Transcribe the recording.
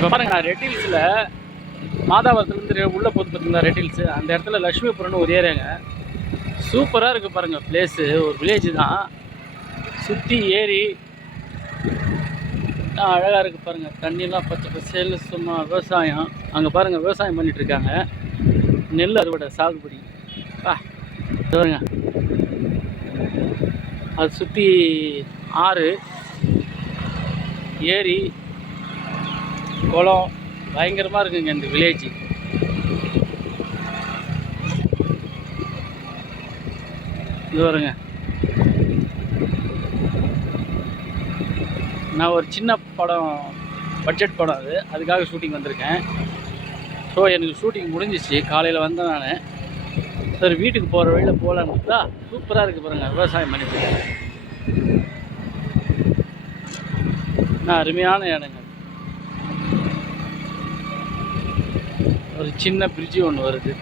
இப்போ பாருங்க நான் ரெட் ஹில்ஸில் மாதாவரத்துலேருந்து உள்ளே போது பார்த்தீங்களா ரெட் ஹில்ஸு அந்த இடத்துல லக்ஷ்மிபுரம்னு ஒரு ஏரியாங்க சூப்பராக இருக்குது பாருங்கள் பிளேஸு ஒரு வில்லேஜ் தான். சுற்றி ஏரி. அழகாக இருக்குது பாருங்கள் தண்ணியெல்லாம் பச்சை பசேல் சும்மா விவசாயம். அங்கே பாருங்கள் விவசாயம் பண்ணிகிட்ருக்காங்க இருக்காங்க. நெல் அறுவடை சாகுபடி. பா இது பாருங்க. அது சுற்றி ஆறு. ஏரி. குளம் பயங்கரமாக இருக்குங்க இந்த வில்லேஜ் இது வருங்க நான் ஒரு சின்ன படம் பட்ஜெட் படம் அது. அதுக்காக ஷூட்டிங் வந்திருக்கேன். ஸோ எனக்கு ஷூட்டிங் முடிஞ்சிச்சு. காலையில் வந்தேன் நான். சரி வீட்டுக்கு போகிற வழியில் போகலான்னு பார்த்தா சூப்பராக இருக்குது பாருங்கள் விவசாயம் பண்ணிட்டு நான் அருமையான இடங்க. ஒரு சின்ன பிரிட்ஜ் ஒன்று வருது